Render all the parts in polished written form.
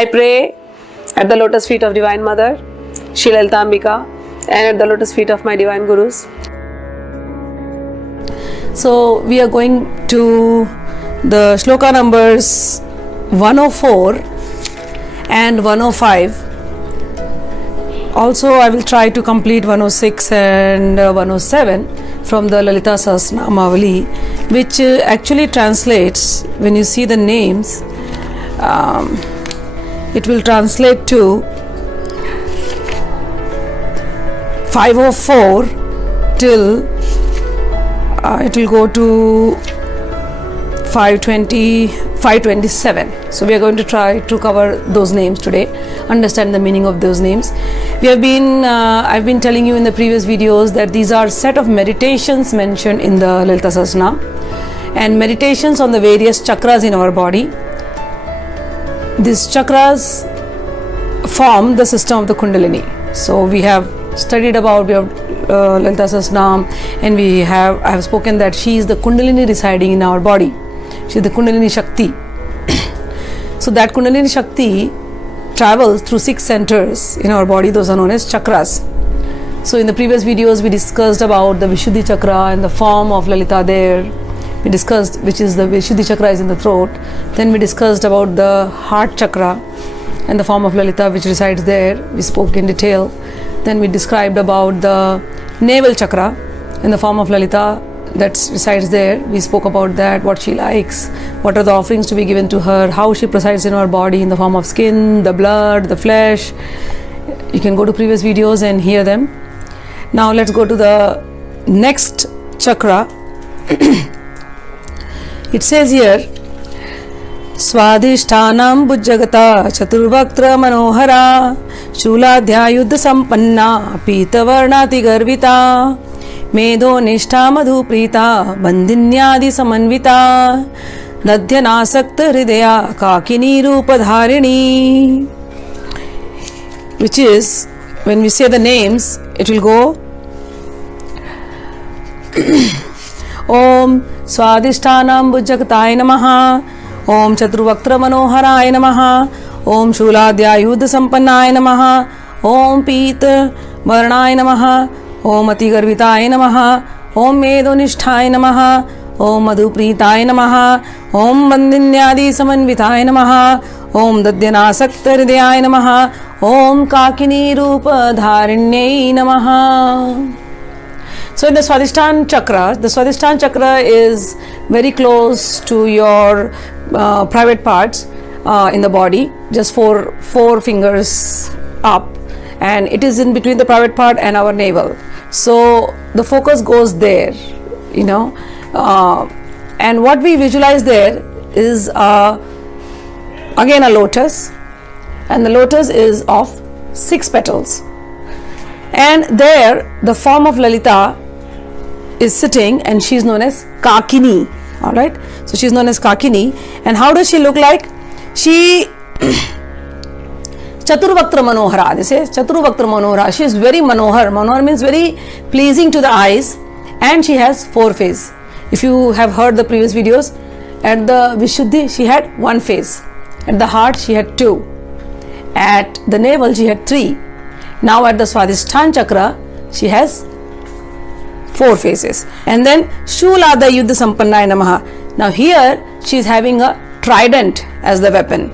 I pray at the lotus feet of Divine Mother, Shri Lalita Ambika, and at the lotus feet of my Divine Gurus. So we are going to the Shloka numbers 104 and 105. Also, I will try to complete 106 and 107 from the Lalita Sahasranama, which actually translates, when you see the names, it will translate to 504 till it will go to 527. So we are going to try to cover those names today, understand the meaning of those names. I've been telling you in the previous videos that these are set of meditations mentioned in the Lalita Sahasranama, and meditations on the various chakras in our body. These chakras form the system of the Kundalini. So we have studied about Lalita Sahasranama, and I have spoken that she is the Kundalini residing in our body. She is the Kundalini Shakti. So that Kundalini Shakti travels through 6 centers in our body. Those are known as chakras. So in the previous videos we discussed about the Vishuddhi chakra and the form of Lalita there. We discussed which is the Vishuddhi chakra is in the throat. Then we discussed about the heart chakra and the form of Lalita which resides there. We spoke in detail. Then we described about the navel chakra in the form of Lalita that resides there. We spoke about that, what she likes, what are the offerings to be given to her, how she presides in our body in the form of skin, the blood, the flesh. You can go to previous videos and hear them. Now let's go to the next chakra. It says here, Swadhishtanam Bhujjagata Chaturvaktra Manohara Shuladhya Yuddha Sampanna Pita Varnati Garvita Medho Nishtha Madhu Prita Bandinyadi Samanvita Nadhyanasakta Hridaya Kakini Rupadharini. Which is, when we say the names, it will go Om Swadhishtanam Bhujjagatai Namaha, Om Chaturvaktra Manoharai Namaha, Om Shuladhya Yuddha Sampannai Namaha, Om Pita Varnai Namaha, Om Atigarvitai Namaha, Om Medonishthai Namaha, Om Madhupritai Namaha, Om Bandinyadi Samanvitai Namaha, Om Dadhyanasakta Hridayai Namaha, Om Kakini Rupa Dharinyai Namaha. So in the Swadhisthana chakra is very close to your private parts in the body, just four fingers up, and it is in between the private part and our navel. So the focus goes there, and what we visualize there is again a lotus, and the lotus is of 6 petals, and there the form of Lalita is sitting, and she is known as Kakini. Alright, so she is known as Kakini. And how does she look like? She Chaturvaktra Manohara. They say Chaturvaktra Manohara. She is very Manohar. Manohar means very pleasing to the eyes, and she has 4 faces. If you have heard the previous videos, at the Vishuddhi she had 1 face. At the heart she had 2. At the navel she had 3. Now at the Swadhisthana chakra she has 4 faces. And then Shuladhya Yuddha Sampannai Namaha. Now here she is having a trident as the weapon.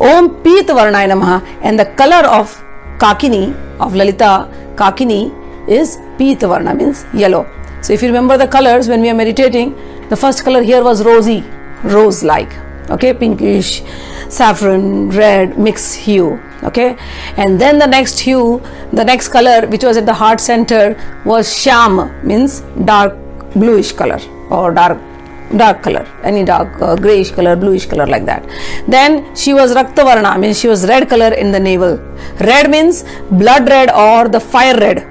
Om Pita Varnai Namaha. And the color of Kakini, of Lalita Kakini, is Pita Varna, means yellow. So if you remember the colors when we are meditating, the first color here was rosy, rose-like, okay, pinkish, saffron, red, mixed hue, okay. And then the next hue, the next color which was at the heart center was Sham, means dark bluish color or dark color, any dark grayish color, bluish color, like that. Then she was Rakta Varna, means she was red color in the navel. Red means blood red or the fire red,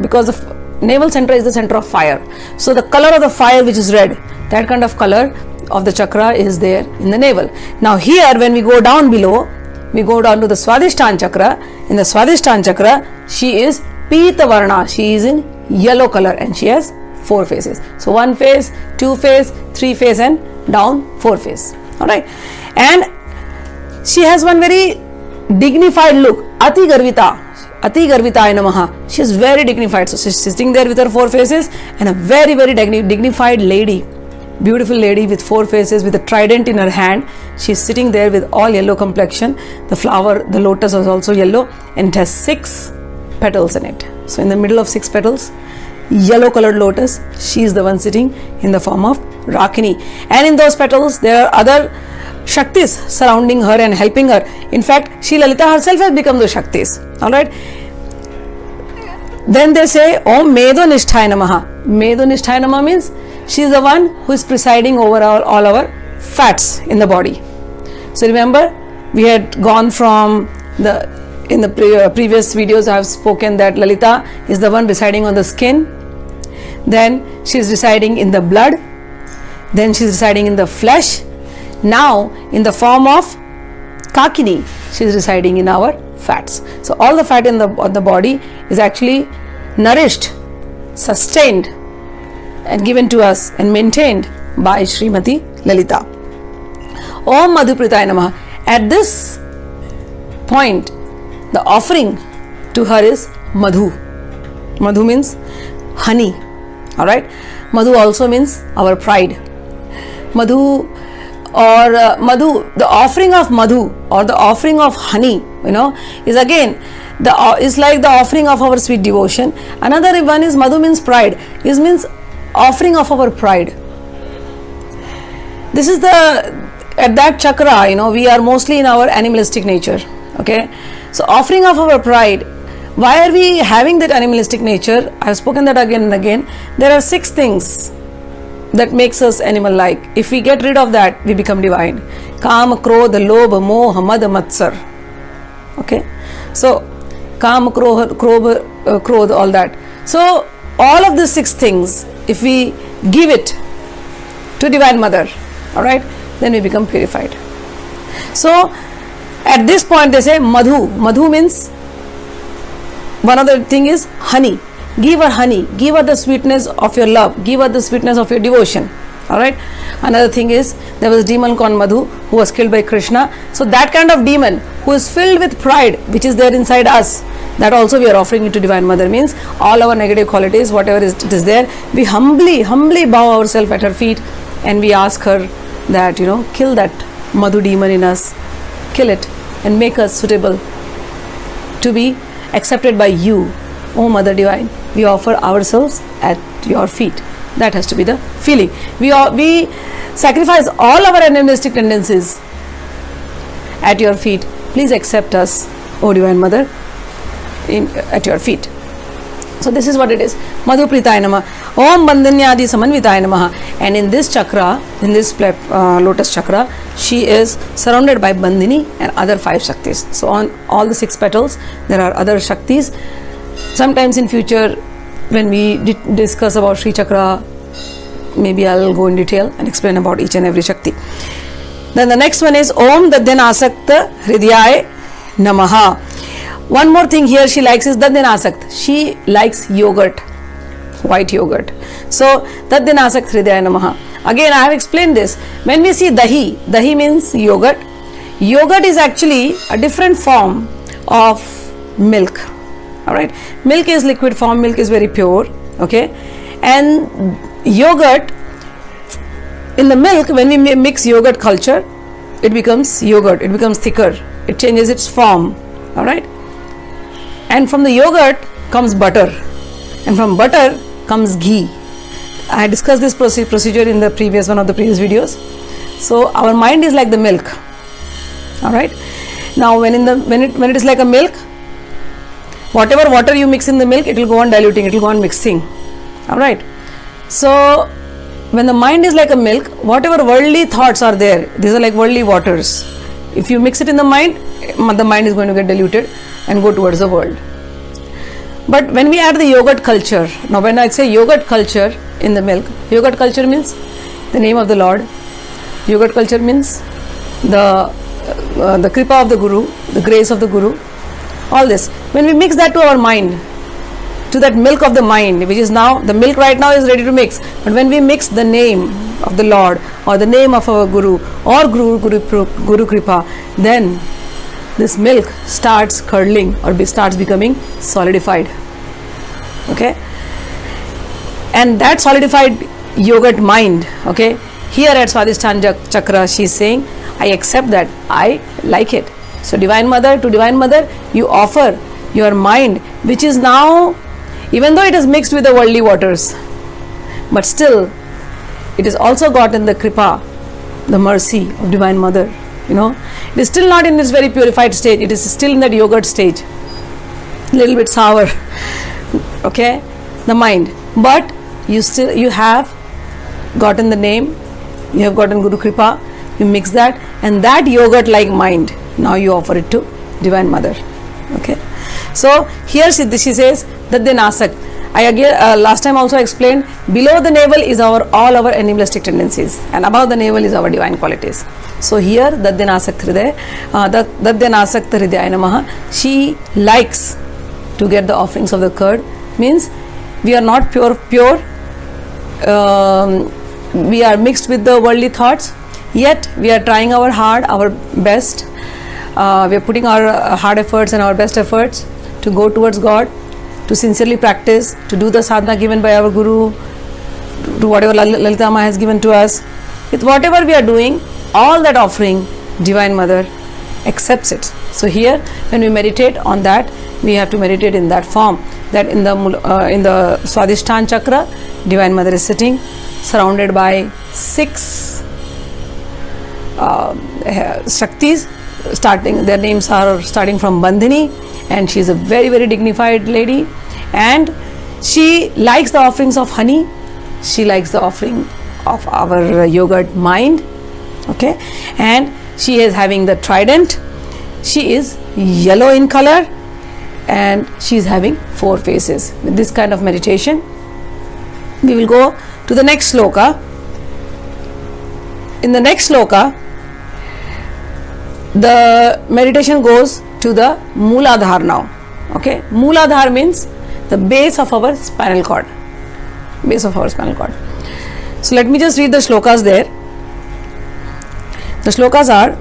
because the navel center is the center of fire. So the color of the fire which is red, that kind of color of the chakra is there in the navel. Now here when we go down below, we go down to the Swadhisthana chakra. In the Swadhisthana chakra she is Pita Varna, she is in yellow color, and she has 4 faces. So 1 face, 2 face, 3 face, and down 4 face. Alright. And She has one very dignified look. Ati Garvitaya Namaha. She is very dignified. So she's sitting there with her 4 faces and a very, very dignified lady. Beautiful lady with 4 faces with a trident in her hand. She is sitting there with all yellow complexion. The flower, the lotus is also yellow and it has 6 petals in it. So in the middle of 6 petals, yellow colored lotus, she is the one sitting in the form of Rakini. And in those petals, there are other Shaktis surrounding her and helping her. In fact, Shri Lalita herself has become the Shaktis. Alright. Then they say, Om Medo Nisthaya Namaha. Medo Nisthaya Namaha means she is the one who is presiding over all our fats in the body. So remember, we had gone from in the previous videos I have spoken that Lalita is the one residing on the skin. Then she is residing in the blood. Then she is residing in the flesh. Now in the form of Kakini, she is residing in our fats. So all the fat on the body is actually nourished, sustained and given to us and maintained by Srimati Lalita. Om Madhupritaya Namaha. At this point, the offering to her is Madhu. Madhu means honey. Alright. Madhu also means our pride. Madhu or Madhu, the offering of Madhu or the offering of honey, is again is like the offering of our sweet devotion. Another one is Madhu means pride. It means offering of our pride. This is at that chakra, we are mostly in our animalistic nature. Okay, so offering of our pride. Why are we having that animalistic nature? I have spoken that again and again. There are 6 things that makes us animal like. If we get rid of that, we become divine. Kam, Krodh, Lobh, Moh, Mad, Matsar. Okay, so Kam, Krodh, all that. So all of these 6 things, if we give it to Divine Mother, alright, then we become purified. So at this point they say Madhu. Madhu means one other thing is honey. Give her honey. Give her the sweetness of your love. Give her the sweetness of your devotion. Alright. Another thing is there was a demon called Madhu who was killed by Krishna. So that kind of demon who is filled with pride which is there inside us, that also we are offering it to Divine Mother. Means all our negative qualities, whatever it is there, we humbly bow ourselves at her feet and we ask her that, kill that Madhu demon in us. Kill it and make us suitable to be accepted by you, O Mother Divine. We offer ourselves at your feet. That has to be the feeling. We sacrifice all our animalistic tendencies at your feet. Please accept us, O Divine Mother, at your feet. So this is what it is. Madhupritaya Namaha. Om Bandhanyadi Samanvitaya Namaha. And in this chakra, in this lotus chakra, she is surrounded by Bandhini and other 5 Shaktis. So on all the 6 petals, there are other Shaktis. Sometimes in future, when we discuss about Sri Chakra, maybe I'll go in detail and explain about each and every Shakti. Then the next one is Om Dadyanasakta Hridyaya Namaha. One more thing here she likes is Dadyanasakt. She likes yogurt, white yogurt. So Dadyanasakt Hridaya Namaha. Again, I have explained this. When we see dahi means yogurt. Yogurt is actually a different form of milk. Alright, milk is liquid form, milk is very pure. Okay, and yogurt, in the milk, when we mix yogurt culture, it becomes yogurt, it becomes thicker, it changes its form. Alright, and from the yogurt comes butter, and from butter comes ghee. I discussed this procedure in the one of the previous videos. So our mind is like the milk. Alright, now when it is like a milk, whatever water you mix in the milk, it will go on diluting, it will go on mixing. Alright, so when the mind is like a milk, whatever worldly thoughts are there, these are like worldly waters. If you mix it in the mind is going to get diluted and go towards the world. But when we add the yogurt culture, now when I say yogurt culture in the milk, yogurt culture means the name of the Lord, yogurt culture means the kripa of the Guru, the grace of the Guru, all this. When we mix that to our mind, to that milk of the mind, which is now, the milk right now is ready to mix. But when we mix the name of the Lord or the name of our Guru or Guru Kripa, then this milk starts curdling or starts becoming solidified. Okay? And that solidified yogurt mind, okay, here at Swadhisthana Chakra, she is saying, I accept that, I like it. So to Divine Mother, you offer your mind, which is now, even though it is mixed with the worldly waters, but still it is also gotten the kripa, the mercy of Divine Mother. You know, it is still not in its very purified stage, it is still in that yogurt stage, little bit sour, okay, the mind. But you have gotten the name, you have gotten Guru Kripa, you mix that, and that yogurt like mind, now you offer it to Divine Mother. Okay, so here she says that the nasak, I again last time also explained, below the navel is all our animalistic tendencies, and above the navel is our divine qualities. So here Dadyanasakta Hridayaya Namaha, she likes to get the offerings of the curd, means we are not pure, we are mixed with the worldly thoughts, yet we are trying our hard, our best, we are putting our hard efforts and our best efforts to go towards God, to sincerely practice, to do the sadhana given by our Guru, to whatever Lalita Amma has given to us. With whatever we are doing, all that offering, Divine Mother accepts it. So here, when we meditate on that, we have to meditate in that form, that in the Swadhisthana Chakra, Divine Mother is sitting surrounded by 6 Shaktis, their names are starting from Bandhini, and she is a very, very dignified lady, and she likes the offerings of honey, she likes the offering of our yogurt mind, okay, and she is having the trident, she is yellow in color, and she is having 4 faces. With this kind of meditation, we will go to the next shloka. In the next shloka, the meditation goes to the Mooladhar now. Okay, Mooladhar means the base of our spinal cord. Base of our spinal cord. So let me just read the shlokas there. The shlokas are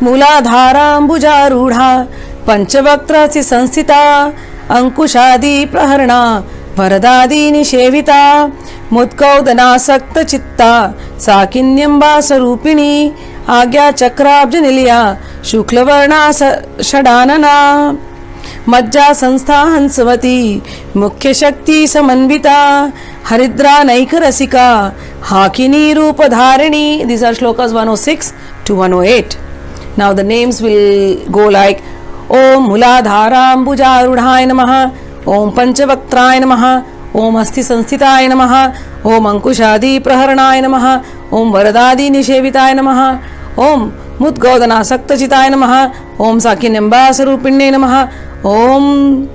Mooladharambujarudha Panchavaktrasi Sansthita Ankushadi Praharna Varadadi Nishevita Mudkaudana Chitta Sakinyamba Sarupini Agya Chakrabja Nilya Shuklavarna Shadanana Majja Sanstha Hansavati Mukhya Shakti Samanvita Haridra Naikarasika Hakini Rupadharini. These are shlokas 106 to 108. Now the names will go like Om Mooladharambujarudhaya Namaha, Om Panchavaktraya Namaha, Om Asti Sanstitaya Namaha, Om Ankushadi Praharnaya Namaha, Om Varadadi Nishevitaya Namaha, Om Mudgaudana Saktachitaya Namaha, Om Sakinyamba Sarupinne Namaha, Om.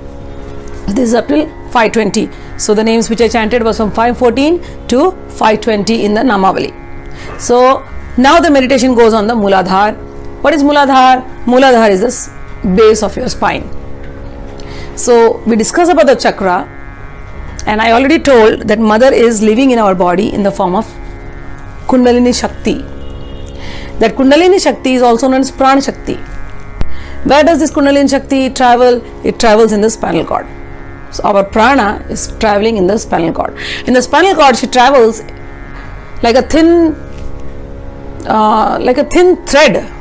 This is up till 520. So the names which I chanted was from 514 to 520 in the Namavali. So now the meditation goes on the Mooladhar. What is Mooladhar? Mooladhar is the base of your spine. So we discussed about the chakra, and I already told that Mother is living in our body in the form of Kundalini Shakti. That Kundalini Shakti is also known as Prana Shakti. Where does this Kundalini Shakti travel? It travels in the spinal cord. So our prana is traveling in the spinal cord. In the spinal cord, she travels like a thin thread,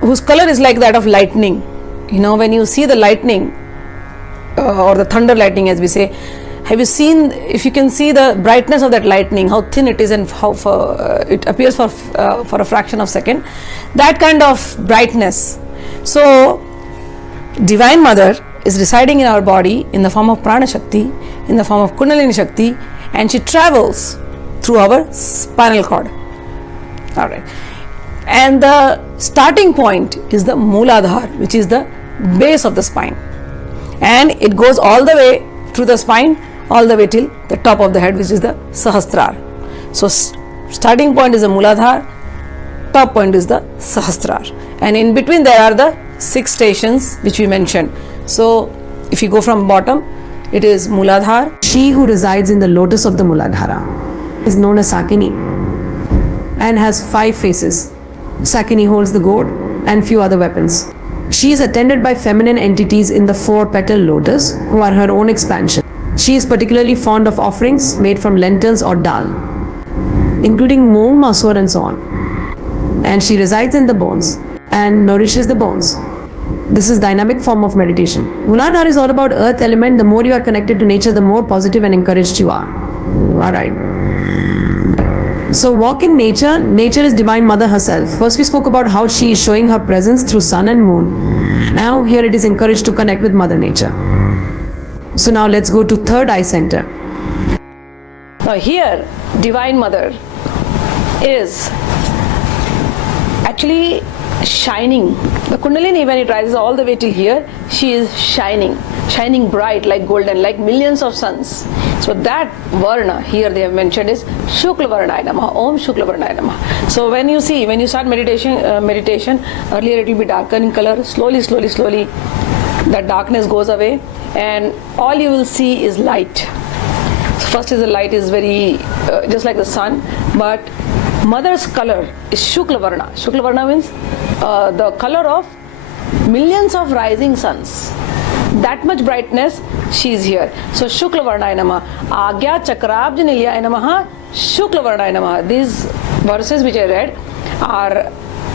whose color is like that of lightning. You know, when you see the lightning or the thunder lightning, as we say, have you seen, if you can see the brightness of that lightning, how thin it is and how it appears for a fraction of a second, that kind of brightness. So Divine Mother is residing in our body in the form of Prana Shakti, in the form of Kundalini Shakti, and she travels through our spinal cord. Alright. And the starting point is the Mooladhar, which is the base of the spine. And it goes all the way through the spine, all the way till the top of the head, which is the Sahasrar. So starting point is the Mooladhar, top point is the Sahasrar. And in between there are the 6 stations which we mentioned. So if you go from bottom, it is Muladhar. She who resides in the lotus of the Muladhara is known as Sakini and has 5 faces. Sakini holds the gourd and few other weapons. She is attended by feminine entities in the 4-petal lotus who are her own expansion. She is particularly fond of offerings made from lentils or dal, including moong, masoor and so on. And she resides in the bones and nourishes the bones. This is dynamic form of meditation. Muladhara is all about earth element. The more you are connected to nature, the more positive and encouraged you are. Alright. So walk in nature. Nature is Divine Mother herself. First we spoke about how she is showing her presence through sun and moon. Now here it is encouraged to connect with Mother Nature. So now let's go to third eye center. Now here Divine Mother is actually shining. The Kundalini, when it rises all the way till here, she is shining bright like golden, like millions of suns. So that Varna here they have mentioned is Shukla Varnaya Namaha, Om Shukla Varnaya Namaha. So when you start meditation, earlier it will be darker in color, slowly that darkness goes away and all you will see is light. So first is the light is very just like the sun, but Mother's color is Shukla Varna. Shukla Varna means the color of millions of rising suns. That much brightness she is here. So Shukla Varnaya Namaha, Agya Chakrabja Nilyaya Namaha, Shukla Varnaya Namaha. These verses which I read are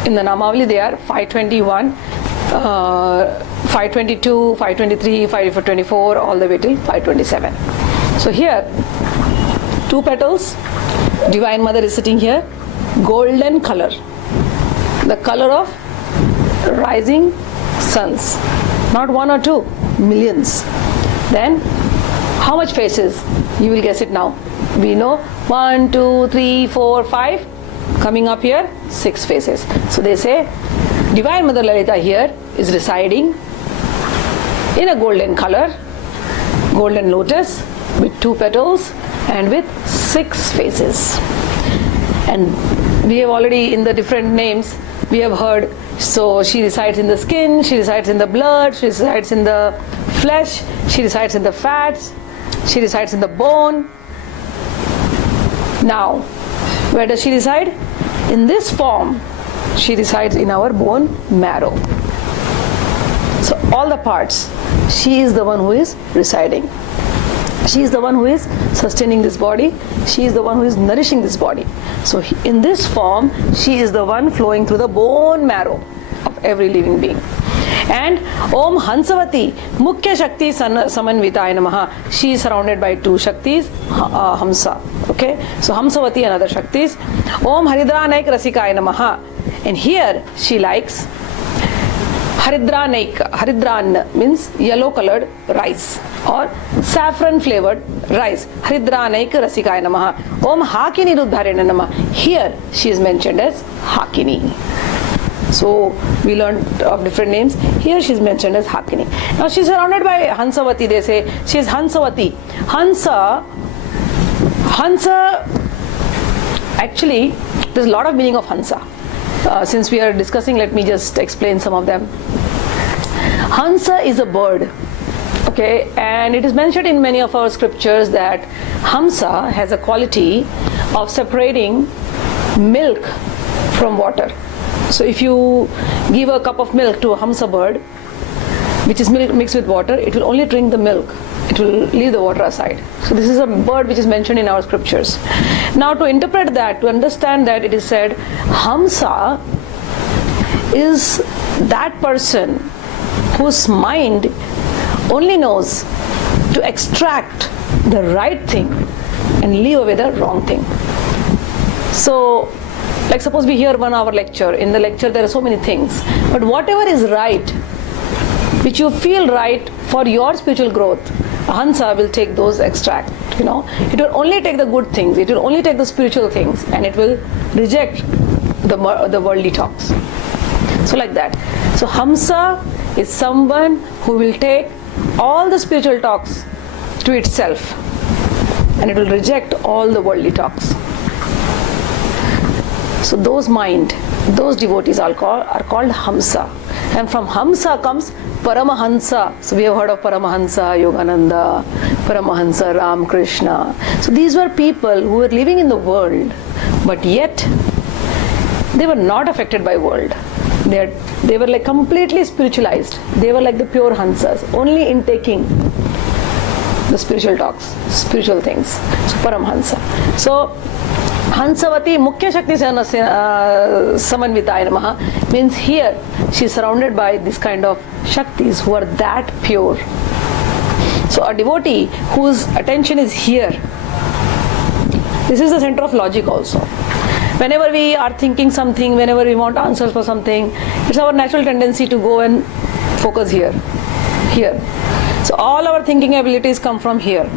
in the Namavali. They are 521, 522, 523, 524, all the way till 527. So here 2 petals, Divine Mother is sitting here, golden color, the color of rising suns, not 1 or 2, millions. Then how much faces? You will guess it now. We know 1, 2, 3, 4, 5, coming up here 6 faces. So they say Divine Mother Lalita here is residing in a golden color, golden lotus with 2 petals and with 6 faces. And we have already in the different names we have heard. So she resides in the skin, she resides in the blood, she resides in the flesh, she resides in the fats, she resides in the bone. Now where does she reside? In this form she resides in our bone marrow. So all the parts, she is the one who is residing. She is the one who is sustaining this body. She is the one who is nourishing this body. So in this form, she is the one flowing through the bone marrow of every living being. And Om Hansavati Mukhya Shakti Samanvitaya Namaha. She is surrounded by 2 Shaktis, Hamsa. Okay, so Hamsavati and other Shaktis. Om Haridranaik Rasikaya Namaha. And here she likes Haridranaik. Haridran means yellow colored rice or saffron flavored rice. Haridranaik Rasikaya Namaha. Om Hakini Ruddharena Namaha. Here she is mentioned as Hakini. So we learned of different names. Here she is mentioned as Hakini. Now she is surrounded by Hansavati. They say she is Hansavati. Hansa, actually there is a lot of meaning of Hansa. Since we are discussing, let me just explain some of them. Hansa is a bird, okay, and it is mentioned in many of our scriptures that Hamsa has a quality of separating milk from water. So if you give a cup of milk to a Hamsa bird, which is milk mixed with water, it will only drink the milk. It will leave the water aside. So this is a bird which is mentioned in our scriptures. Now to interpret that, to understand that, it is said Hamsa is that person whose mind only knows to extract the right thing and leave away the wrong thing. So like suppose we hear 1 hour lecture. In the lecture there are so many things, but whatever is right, which you feel right for your spiritual growth, Hansa will take those extract, it will only take the good things, it will only take the spiritual things, and it will reject the worldly talks. So like that. So Hamsa is someone who will take all the spiritual talks to itself and it will reject all the worldly talks. So those devotees are called Hamsa. And from Hamsa comes Paramahansa. So we have heard of Paramahansa, Yogananda, Paramahansa, Ramakrishna. So these were people who were living in the world, but yet they were not affected by world. They were like completely spiritualized. They were like the pure Hansas, only intaking the spiritual talks, spiritual things. So Paramhansa. So Hansavati Mukhya Shakti Samanvitaya Namaha means here she is surrounded by this kind of Shaktis who are that pure. So a devotee whose attention is here, this is the center of logic also. Whenever we are thinking something, whenever we want answers for something, it's our natural tendency to go and focus here. So all our thinking abilities come from here.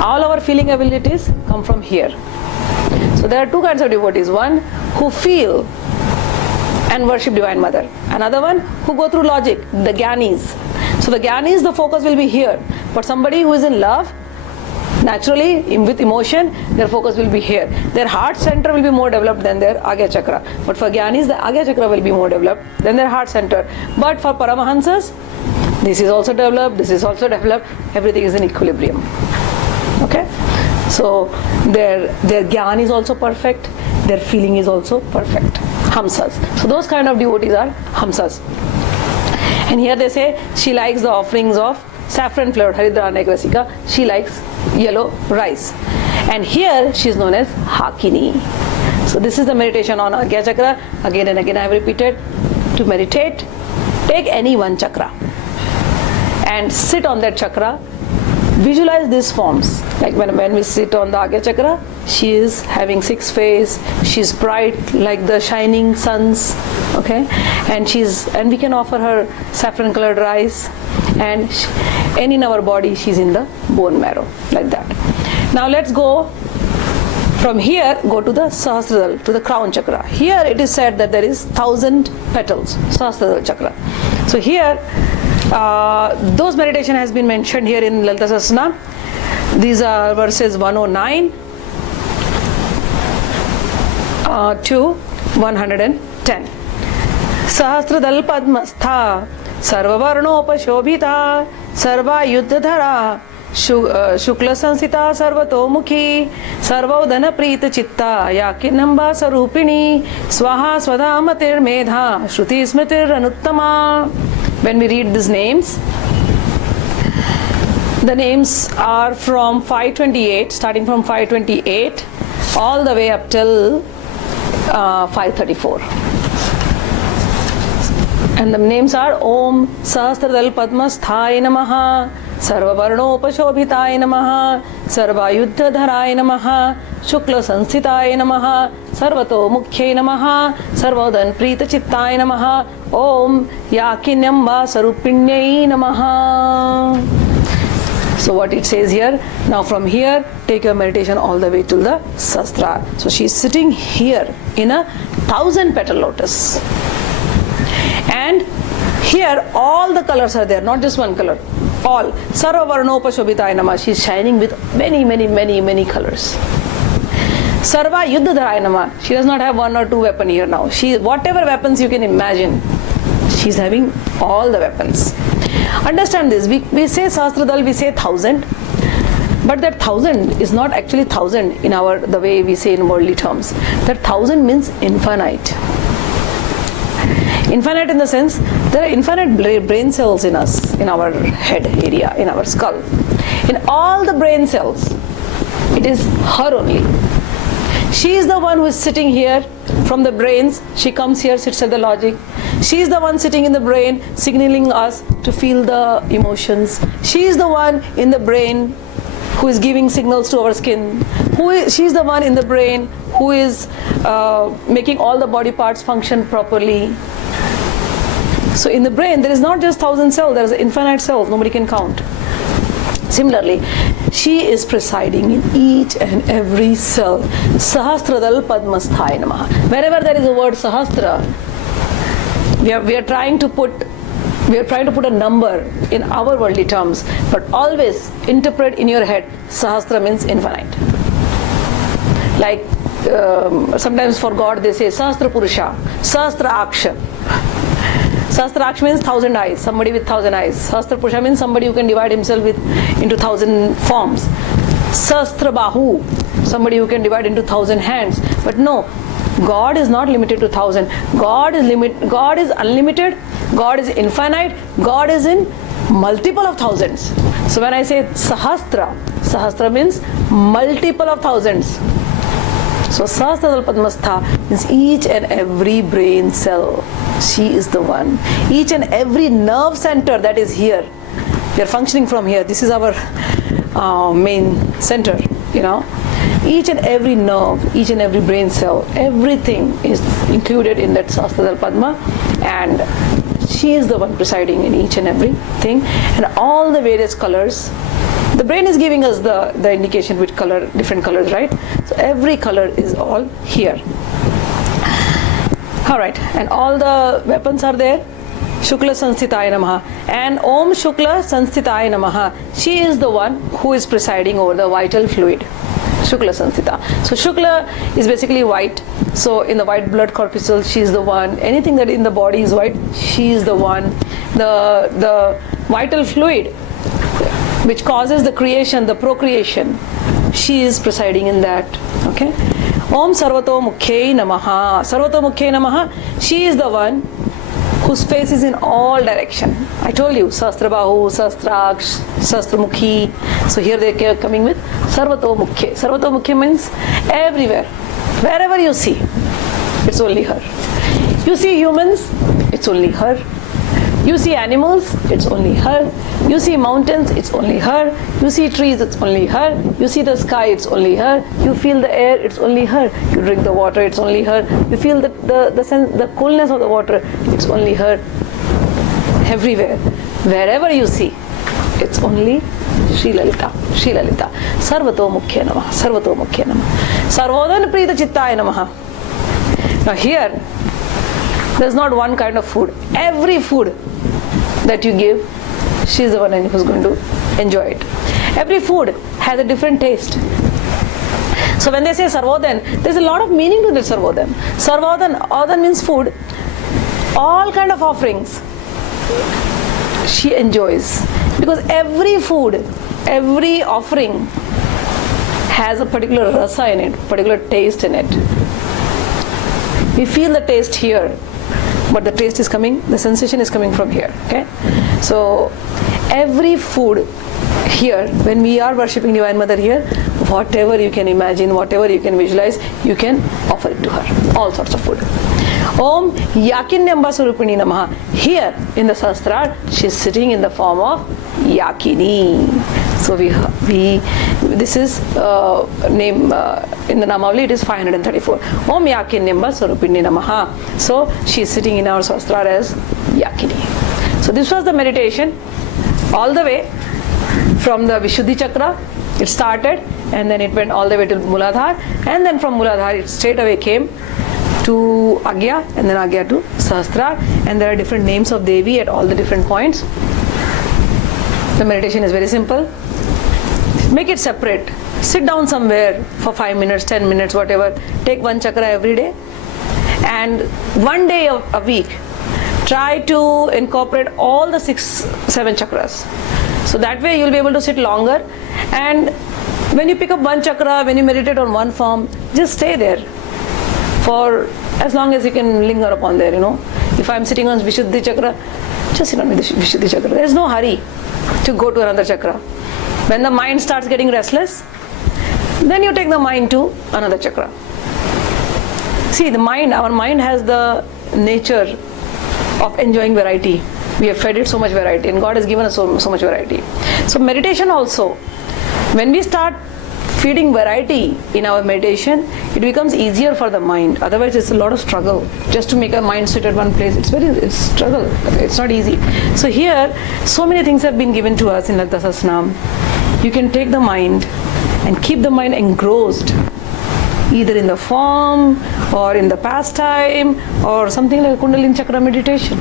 All our feeling abilities come from here. So there are two kinds of devotees. One who feel and worship Divine Mother. Another one who go through logic, the Gyanis. So the Gyanis, the focus will be here. But somebody who is in love, naturally, with emotion, their focus will be here. Their heart center will be more developed than their Agya Chakra. But for Gyanis, the Agya Chakra will be more developed than their heart center. But for Paramahansas, this is also developed, this is also developed, everything is in equilibrium. Okay? So their Gyan is also perfect, their feeling is also perfect. Hamsas. So those kind of devotees are Hamsas. And here they say she likes the offerings of saffron flavored Haridra Negrasika. She likes yellow rice. And here she is known as Hakini. So this is the meditation on Agya Chakra. Again and again I have repeated. To meditate, take any one chakra and sit on that chakra. Visualize these forms. Like when we sit on the Agya Chakra, she is having 6 face, she is bright like the shining suns, okay? And we can offer her saffron colored rice, and in our body she's in the bone marrow, like that. Now let's go from here, go to the Sahasradal, to the crown chakra. Here it is said that there is 1000 petals, Sahasradal chakra. So here those meditation has been mentioned here in Lalita Sahasranama. These are verses 109 to 110. Sahasradal Padmastha Sarvavarnopashobhita Sarva Yuddhadhara Shukla Sansita Sarvatomukhi Sarvaudana Prita Chitta Yakinamba Sarupini Swaha Swadamatir Medha Shruti Smritir Anuttama. When we read these names, the names are from 528, starting from 528 all the way up till 534. And the names are Om Sahasradal Padmasthaya Namaha, Sarvavarnopashobhitaya Namaha, Sarvayuddhadharaya Namaha, Shukla Sansithaya Namaha, Sarvato Mukhyai Namaha, Sarvodan Prita Chittaya Namaha, Om Yakinyamba Sarupinyai Namaha. So what it says here, now from here take your meditation all the way to the Sastra. So she is sitting here in a 1000 petal lotus. And here all the colors are there, not just one color. All. Sarva Varnopashobhitaya Namaha. She is shining with many colors. Sarva Yuddhadharaya Namaha. She does not have 1 or 2 weapons here now. Whatever weapons you can imagine, she is having all the weapons. Understand this. We say Sahasradal, we say 1000. But that 1000 is not actually 1000 in the way we say in worldly terms. That 1000 means infinite. Infinite in the sense, there are infinite brain cells in us, in our head area, in our skull. In all the brain cells, it is her only. She is the one who is sitting here from the brains. She comes here, sits at the logic. She is the one sitting in the brain, signaling us to feel the emotions. She is the one in the brain who is giving signals to our skin. She is the one in the brain who is making all the body parts function properly. So in the brain, there is not just 1000 cells, there is infinite cells, nobody can count. Similarly, she is presiding in each and every cell. Sahasradal Padmasthaya Namaha. Wherever there is a word Sahasra, we are trying to put a number in our worldly terms, but always interpret in your head, Sahasra means infinite. Like sometimes for God they say Sahasra Purusha, Sahasra Aksha. Sahasraksh means 1,000 eyes, somebody with 1,000 eyes. Sahasra Purusha means somebody who can divide himself into 1,000 forms. Sahasra Bahu, somebody who can divide into 1,000 hands. But no, God is not limited to 1,000. God is unlimited. God is infinite. God is in multiple of thousands. So when I say Sahasra means multiple of thousands. So Sahasradal Padmastha means each and every brain cell. She is the one. Each and every nerve center that is here. We are functioning from here. This is our main center, Each and every nerve, each and every brain cell, everything is included in that Sahasradal Padma, and she is the one presiding in each and every thing. And all the various colors, the brain is giving us the indication which color, different colors, right? So every color is all here. Alright, and all the weapons are there. Shukla Sanstitaya Namaha. And Om Shukla Sanstitaya Namaha. She is the one who is presiding over the vital fluid. Shukla Sanstita. So Shukla is basically white. So in the white blood corpuscle, she is the one. Anything that in the body is white, she is the one. The vital fluid which causes the creation, the procreation, she is presiding in that. Okay. Om Sarvato Mukhye Namaha. Sarvato Mukhye Namaha. She is the one whose face is in all direction. I told you, Sahasrabahu, Sahasraksh, Sahasramukhi. So here they are coming with Sarvato Mukhye. Sarvato Mukhye means everywhere. Wherever you see, it's only her. You see humans, it's only her. You see animals, it's only her. You see mountains, it's only her. You see trees, it's only her. You see the sky, it's only her. You feel the air, it's only her. You drink the water, it's only her. You feel the coolness of the water, it's only her. Everywhere, wherever you see, it's only Sri Lalita. Sri Lalita. Sarvato Mukhya Namaha. Sarvato Mukhya Namaha. Sarvodhan Prita Chittaya Namaha. Now here, there's not one kind of food. Every food that you give, she's the one who's going to enjoy it. Every food has a different taste. So when they say Sarvodhan, there's a lot of meaning to the Sarvodhan. Sarvodhan means food. All kind of offerings she enjoys. Because every food, every offering has a particular rasa in it, particular taste in it. We feel the taste here, but the taste is coming, the sensation is coming from here. Okay, so every food here, when we are worshipping Divine Mother here, whatever you can imagine, whatever you can visualize, you can offer it to her. All sorts of food. Om Yakinyamba Surupini Namaha. Here in the Sahasrar, she is sitting in the form of Yakini. So this is name in the Namavali, it is 534. Om Yakinyamba Surupini Namaha. So she is sitting in our Sahasrar as Yakini. So this was the meditation all the way from the Vishuddhi Chakra. It started and then it went all the way to Muladhar, and then from Muladhar it straight away came to Agya, and then Agya to Sahasrar, and there are different names of Devi at all the different points. The meditation is very simple. Make it separate. Sit down somewhere for 5 minutes, 10 minutes, whatever. Take one chakra every day, and one day a week try to incorporate all the 6-7 chakras. So that way you'll be able to sit longer, and when you pick up one chakra, when you meditate on one form, just stay there for as long as you can linger upon there, If I'm sitting on Vishuddhi Chakra, just sit on Vishuddhi Chakra. There is no hurry to go to another chakra. When the mind starts getting restless, then you take the mind to another chakra. See, our mind has the nature of enjoying variety. We have fed it so much variety, and God has given us so much variety. So meditation also, when we start feeding variety in our meditation, it becomes easier for the mind. Otherwise it's a lot of struggle just to make a mind sit at one place. It's struggle. It's not easy. So here so many things have been given to us in Lalita Sahasranam. You can take the mind and keep the mind engrossed either in the form or in the pastime or something like Kundalini Chakra meditation.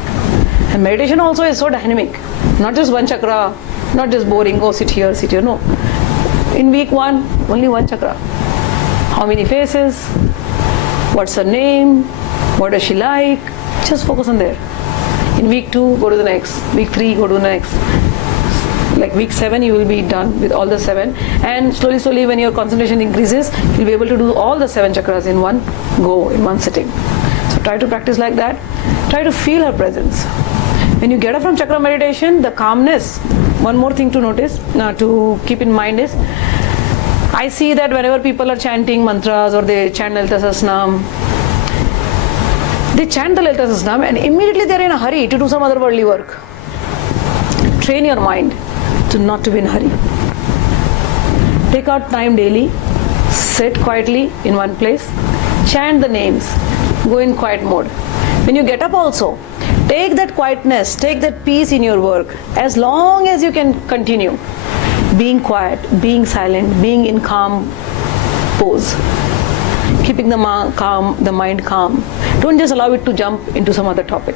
And meditation also is so dynamic. Not just one chakra, not just boring, go sit here, no. In week 1, only one chakra. How many faces? What's her name? What does she like? Just focus on there. In week 2, go to the next. Week 3, go to the next. Like week 7, you will be done with all the 7. And slowly, when your concentration increases, you'll be able to do all the 7 chakras in one go, in one sitting. So try to practice like that. Try to feel her presence. When you get up from chakra meditation, the calmness. One more thing to notice, to keep in mind is, I see that whenever people are chanting mantras or they chant Lalita Sahasranam, they chant the Lalita Sahasranam and immediately they are in a hurry to do some other worldly work. Train your mind to not to be in a hurry. Take out time daily, sit quietly in one place, chant the names, go in quiet mode. When you get up also, take that quietness, take that peace in your work as long as you can continue. Being quiet, being silent, being in calm pose. Keeping the mind calm. Don't just allow it to jump into some other topic.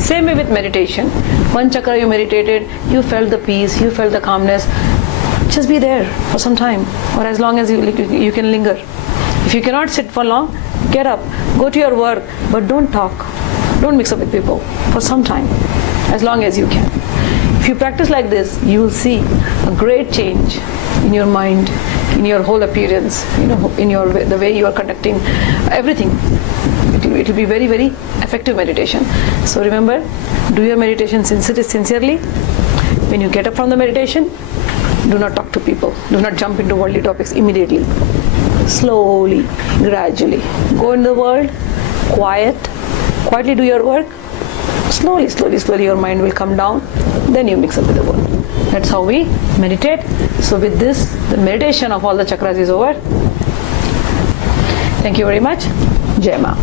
Same way with meditation. One chakra you meditated, you felt the peace, you felt the calmness. Just be there for some time, or as long as you can linger. If you cannot sit for long, get up, go to your work, but don't talk. Don't mix up with people for some time, as long as you can. If you practice like this, you will see a great change in your mind, in your whole appearance, in the way you are conducting everything. It will be very, very effective meditation. So remember, do your meditation sincerely. When you get up from the meditation, do not talk to people. Do not jump into worldly topics immediately. Slowly, gradually, go in the world, quietly do your work. Slowly, your mind will come down. Then you mix up with the world. That's how we meditate. So with this, the meditation of all the chakras is over. Thank you very much. Jai Ma.